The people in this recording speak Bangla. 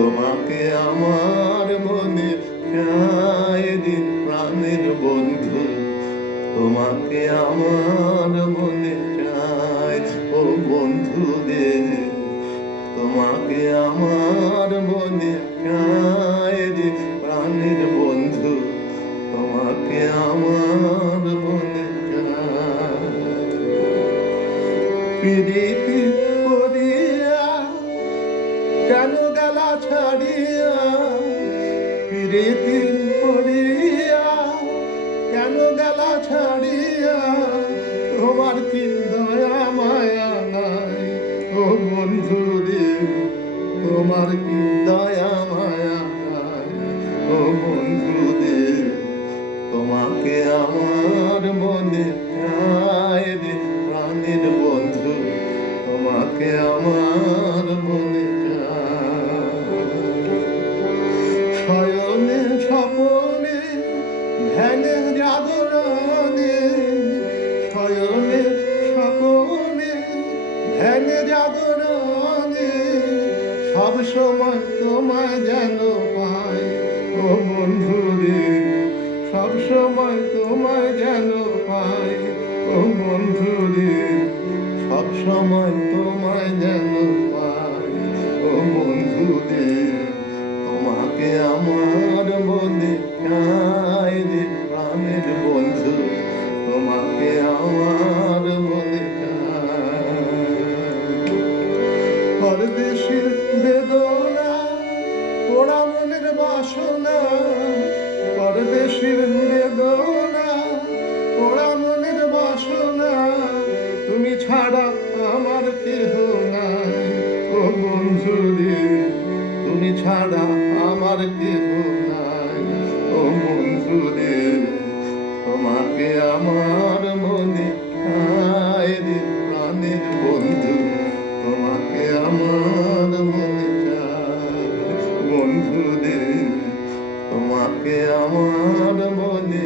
তোমাকে আমার মনে রে প্রাণের বন্ধু। তোমাকে আমার মনে চায়, ও বন্ধু রে তোমাকে আমার মনে চায় রে প্রাণের বন্ধু। তোমাকে আমার মনে করিয়া কেন গেলা ছাড়িয়া প্রীতি করিয়া কেন গেলা ছাড়িয়া? তোমার কি দয়া, মায়া নাই? ও বন্ধু রে তোমার কি দয়া, মায়া নাই? ও বন্ধু রে তোমাকে আমার মনে প্রাণের বন্ধু, তোমাকে ধ্যানে সব সময় তোমায় যেন পাই। ও বন্ধু রে সব সময় তোমায় যেন পাই। ও বন্ধু রে সব সময় তোমায় যেন পাই। ও বন্ধু রে তোমাকে আমার মনে চাই রে প্রাণের বন্ধু। তোমাকে আমার বাসনা পরদেশের বেদনা পোড়া মনের বাসনা, তুমি ছাড়া আমার কেহ নাই। ও তুমি ছাড়া আমার কেহ তোমাকে আমার মনে